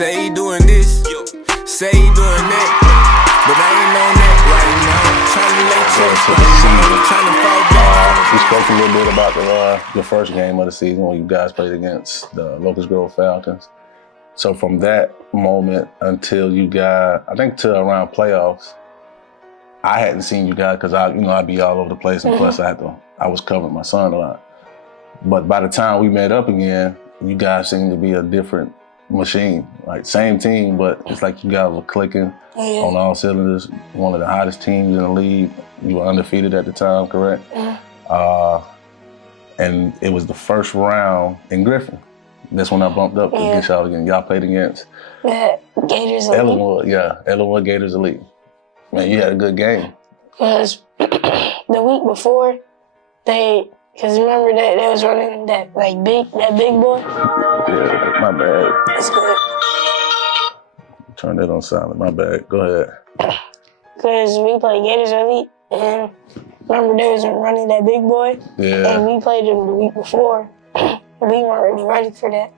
Say he doing this, say he doing that, but I ain't on that right now. Trying to lay chips right now, trying to fall back. We spoke a little bit about the first game of the season when you guys played against the Locust Grove Falcons. So from that moment until you got, I think till around playoffs, I hadn't seen you guys because I'd be all over the place, and plus I was covering my son a lot. But by the time we met up again, you guys seemed to be a different machine. Like same team, but it's like you guys were clicking on all cylinders. One of the hottest teams in the league. You were undefeated at the time, correct? And it was the first round in Griffin. That's when I bumped up against y'all again. Y'all played against Gators Elite. Ellenwood Gators Elite. Man, you had a good game. Because the week before, because remember that they was running that big boy? Yeah, my bad. That's good. Turn that on silent, my bad. Go ahead. Because we played Gators Elite, and remember they was running that big boy? Yeah. And we played them the week before. We weren't really ready for that.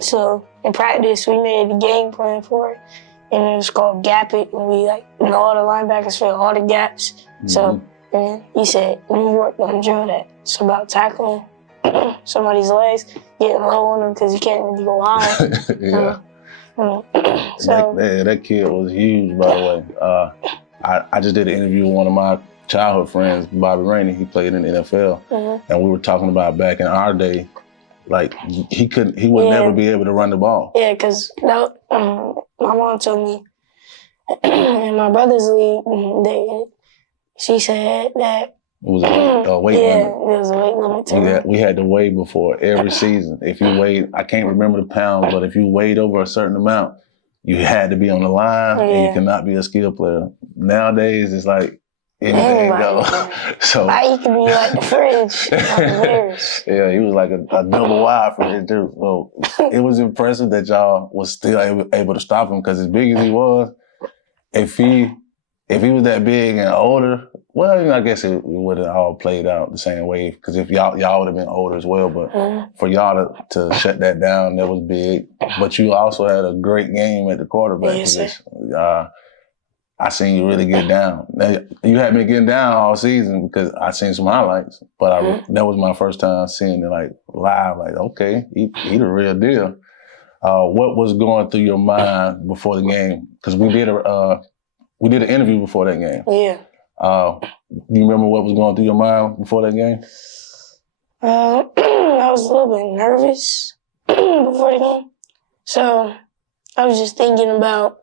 So in practice, we made a game plan for it, and it was called Gap It, and we all the linebackers fill all the gaps. So and he said, we worked on drill that. It's about tackling somebody's legs, getting low on them because you can't really go high. So that kid was huge, by the way. I just did an interview with one of my childhood friends, Bobby Rainey. He played in the NFL, and we were talking about back in our day, like he would never be able to run the ball. Yeah, because my mom told me in my brother's league, she said that it was a weight limit. Yeah, it was a weight limit. We had to weigh before every season. If you weighed, I can't remember the pounds, but if you weighed over a certain amount, you had to be on the line, and you cannot be a skill player. Nowadays, it's like anything goes. So you can be like the fridge. Yeah, he was like a double wide fridge too. So it was impressive that y'all was still able to stop him, because as big as he was, if he was that big and older, well, I guess it would have all played out the same way, because if y'all would have been older as well. But for y'all to shut that down, that was big. But you also had a great game at the quarterback position. I seen you really get down. Now, you had been getting down all season because I seen some highlights, but that was my first time seeing it live. Like, okay, he the real deal. What was going through your mind before the game? Because we did an interview before that game. Yeah. Do you remember what was going through your mind before that game? I was a little bit nervous before the game. So I was just thinking about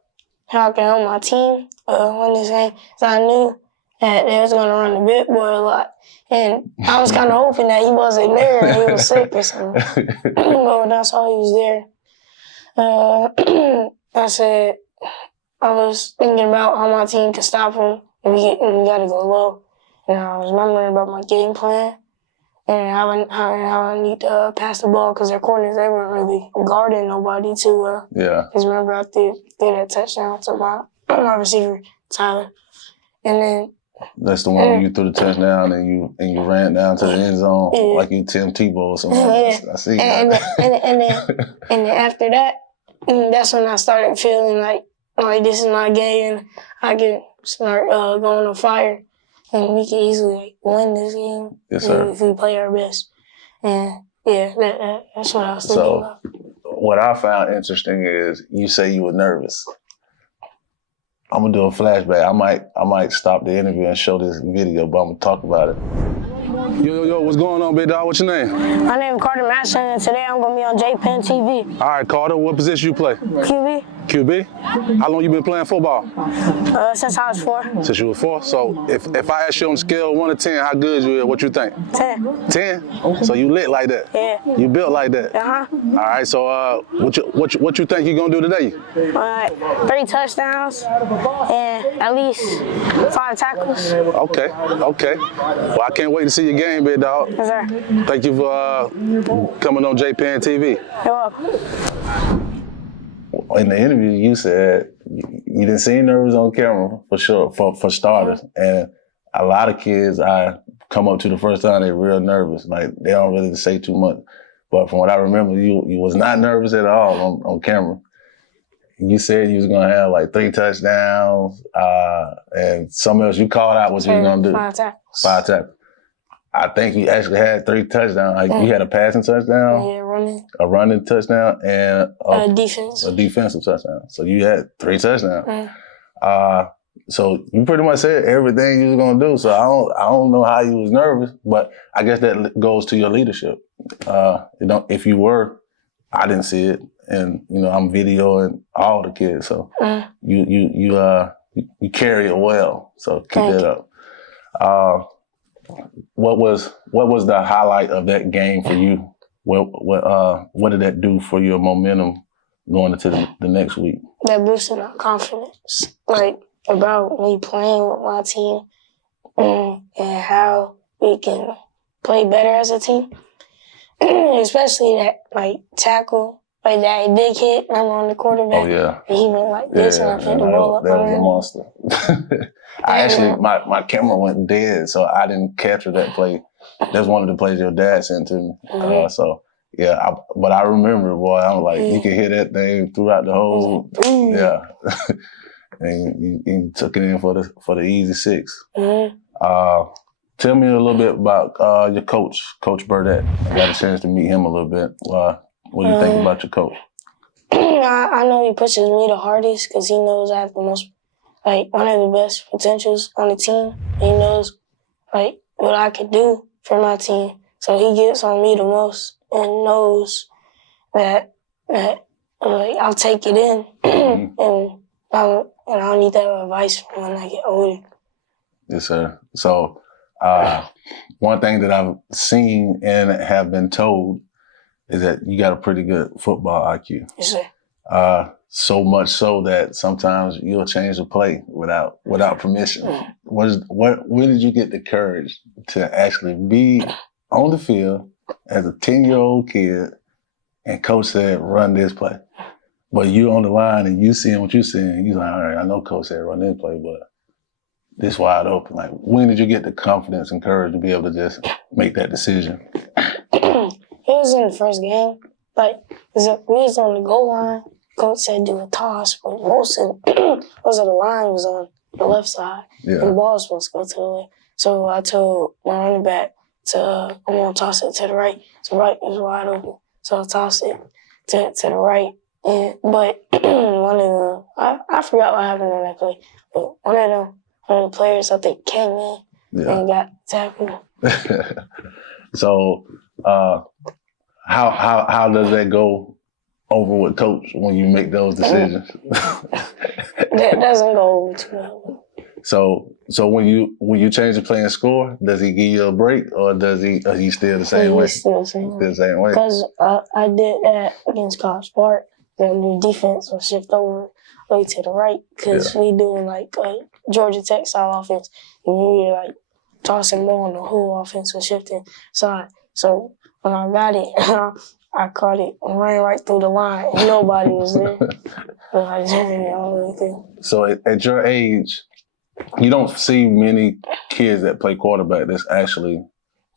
how I can help my team win this game. So I knew that they was going to run the big boy a lot. And I was kind of hoping that he wasn't there and he was sick or something. But when I saw he was there, I was thinking about how my team could stop him, and we got to go low. And I was remembering about my game plan and how I need to pass the ball, because their corners, they weren't really guarding nobody too well. Yeah. Because remember, I threw that touchdown to my receiver, Tyler. And then... That's the one where you threw the touchdown and you ran down to the end zone like you Tim Tebow or something. I see that. And then after that, that's when I started feeling like this is my game, and I can start going on fire, and we can easily win this game if we play our best. And that's what I was thinking about. What I found interesting is you say you were nervous. I'm gonna do a flashback. I might stop the interview and show this video, but I'm gonna talk about it. Yo, what's going on, big dog? What's your name? My name is Carter Mastin, and today I'm gonna be on Penn TV. All right, Carter, what position you play? QB. QB? How long you been playing football? Since I was 4. Since you were 4? So if I ask you on a scale of 1 to 10, how good you is, what you think? 10. 10? So you lit like that? Yeah. You built like that? Uh-huh. All right, so what you think you gonna do today? 3 touchdowns and at least 5 tackles. Okay. Well, I can't wait to see your game, big dog. Yes, sir. Thank you for coming on Penn TV. You're welcome. In the interview, you said you didn't seem nervous on camera, for sure, for starters. And a lot of kids I come up to the first time, they're real nervous. Like, they don't really say too much. But from what I remember, you was not nervous at all on camera. You said you was gonna have like 3 touchdowns, and something else you called out what you was gonna do. 5 tackles. 5 tackles. I think you actually had 3 touchdowns. Like you had a passing touchdown, Yeah, running. a running touchdown, and A defense. a defensive touchdown. So you had 3 touchdowns. Mm. So you pretty much said everything you was gonna do. So I don't know how you was nervous, but I guess that goes to your leadership. If you were, I didn't see it, and I'm videoing all the kids. So you carry it well. So keep that up. What was the highlight of that game for you? What did that do for your momentum going into the next week? That boosted our confidence, like about me playing with my team and how we can play better as a team. Especially that like tackle, like that big hit. Remember on the quarterback? Oh yeah. And he went like this and I picked the ball up. That was a monster. I actually my camera went dead, so I didn't capture that play. That's one of the plays your dad sent to me. But I remember, boy, I was like, you can hear that thing throughout the whole, and you took it in for the easy 6. Tell me a little bit about your coach, Coach Burdett. I got a chance to meet him a little bit. What do you think about your coach? I know he pushes me the hardest because he knows I have the most, like, one of the best potentials on the team. He knows, like, what I could do for my team. So he gets on me the most and knows that like, I'll take it in and I'll need that advice when I get older. Yes, sir. So one thing that I've seen and have been told is that you got a pretty good football IQ. Yes, sir. So much so that sometimes you'll change the play without permission. Where did you get the courage to actually be on the field as a 10-year-old kid and coach said, run this play? But you on the line and you seeing what you seeing, you're like, all right, I know coach said run this play, but this wide open. Like, when did you get the confidence and courage to be able to just make that decision? It was in the first game. Like, we was on the goal line. Coach said do a toss, but most of the line was on the left side. Yeah. And the ball was supposed to go to the left. So I told my running back I'm going to toss it to the right. So right was wide open. So I tossed it to the right. But one of them, I forgot what happened on that play, but one of the players, I think, came in and got tackled. So how does that go over with coach when you make those decisions? That doesn't go over too well. So when you change the play and score, does he give you a break or does he still the same way? He's still the same way. Because I did that against College Park. The defense will shift over way to the right because we doing like Georgia Tech style offense. And we like tossing ball and the whole offense was shifting side. So when I got it, I caught it and ran right through the line and nobody was there. But I just ran it all the way through. So at your age, you don't see many kids that play quarterback that's actually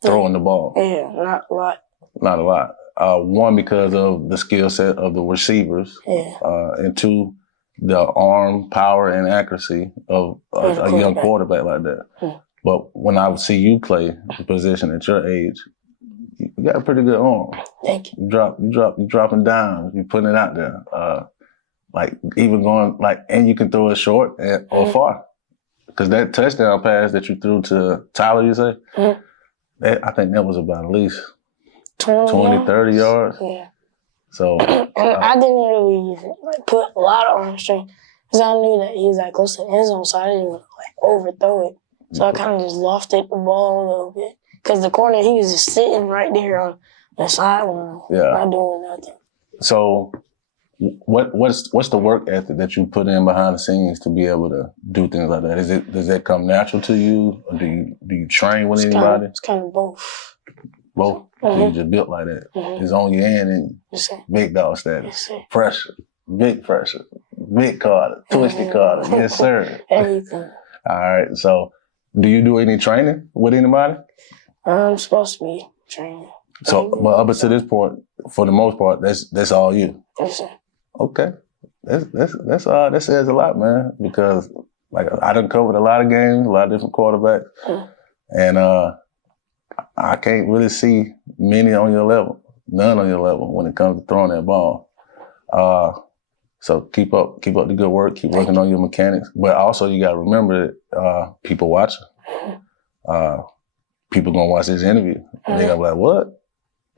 throwing the ball. Yeah, not a lot. Not a lot. One, because of the skill set of the receivers. Yeah. And 2, the arm power and accuracy of a young quarterback like that. Yeah. But when I see you play the position at your age, you got a pretty good arm. Thank you. You dropping down. You putting it out there. Like even going and you can throw it short or far. Because that touchdown pass that you threw to Tyler, you say, I think that was about at least 20, 30 yards. Yeah. So I didn't really put a lot of arm strength because I knew that he was close to the end zone, so I didn't even overthrow it. So I kind of just lofted the ball a little bit because the corner, he was just sitting right there on the sideline, not doing nothing. So what's the work ethic that you put in behind the scenes to be able to do things like that? Does that come natural to you, or do you train with anybody? It's kind of both. Both? Mm-hmm. You just built like that. Mm-hmm. It's on your end and big dog status. Pressure. Big pressure. Big Carter. Twisty Carter. Yes, sir. Everything. All right. So do you do any training with anybody? I'm supposed to be training. So, but up to this point, for the most part, that's all you? Yes, sir. Okay. that says a lot, man. Because like I done covered a lot of games, a lot of different quarterbacks, and I can't really see many on your level, none on your level when it comes to throwing that ball. So keep up the good work, keep working on your mechanics. But also you got to remember that people watching. People gonna watch this interview and they gonna be like, what?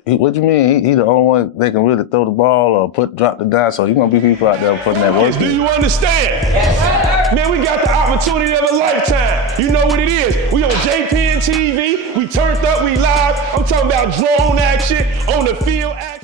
What do you mean? He the only one that can really throw the ball or drop the dime. So you gonna be people out there putting that work in. Do you understand? Yes, man, we got the opportunity of a lifetime. You know what it is. We on JPN TV. We turned up. We live. I'm talking about drone action on the field action.